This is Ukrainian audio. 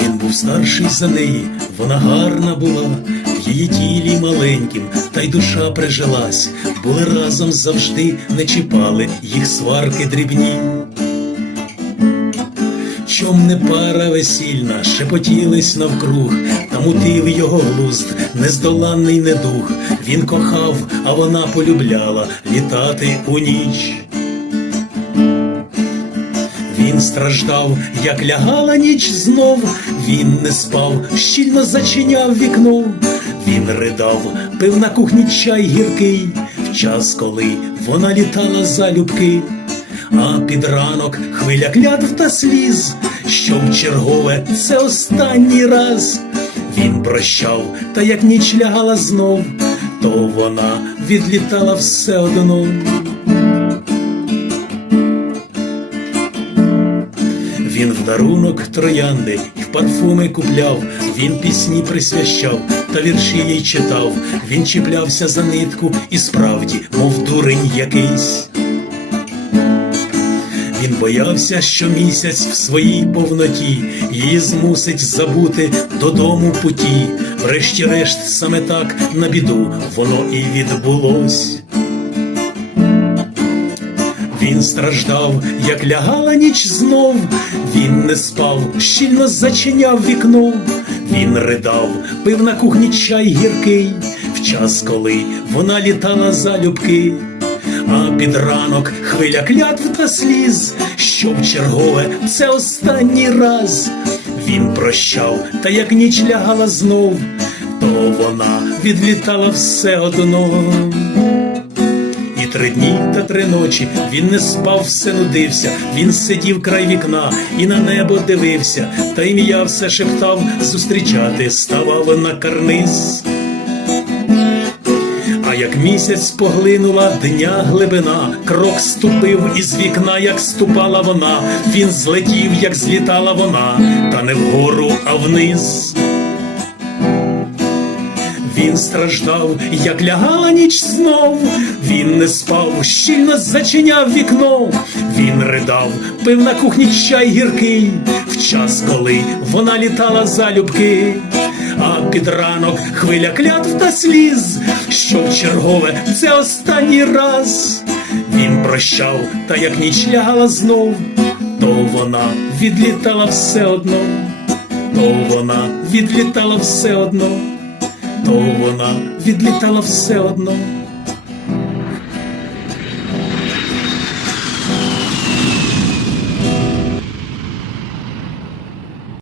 Він був старший за неї, вона гарна була, в її тілі маленьким, та й душа прижилась, були разом завжди, не чіпали їх сварки дрібні. Чом не пара весільна, шепотілись навкруг, та мутив його глузд, нездоланний недух. Він кохав, а вона полюбляла літати у ніч. Він страждав, як лягала ніч знов, він не спав, щільно зачиняв вікно. Він ридав, пив на кухні чай гіркий, в час, коли вона літала залюбки. А під ранок хвиля клятв та сліз, що в чергове це останній раз. Він прощав, та як ніч лягала знов, то вона відлітала все одно. Він в дарунок троянди й в парфуми купляв, він пісні присвящав та вірші їй читав. Він чіплявся за нитку і справді, мов дурень якийсь. Він боявся, що місяць в своїй повноті її змусить забути додому путі. Врешті-решт, саме так на біду воно і відбулось. Він страждав, як лягала ніч знов, він не спав, щільно зачиняв вікно, він ридав, пив на кухні чай гіркий, в час, коли вона літала залюбки, а під ранок хвиля клятв та сліз, що чергове це останній раз. Він прощав, та як ніч лягала знов, то вона відлітала все одно. І три дні та три ночі він не спав, все нудився. Він сидів край вікна і на небо дивився, та ім'я все шептав, зустрічати ставав на карниз. Як місяць поглинула дня глибина, крок ступив із вікна, як ступала вона, він злетів, як злітала вона, та не вгору, а вниз. Він страждав, як лягала ніч знов, він не спав, щільно зачиняв вікно, він ридав, пив на кухні чай гіркий, в час, коли вона літала залюбки, а під ранок хвиля клятв та сліз, що чергове це останній раз. Він прощав, та як ніч лягала знов, то вона відлітала все одно, то вона відлітала все одно то вона відлітала все одно.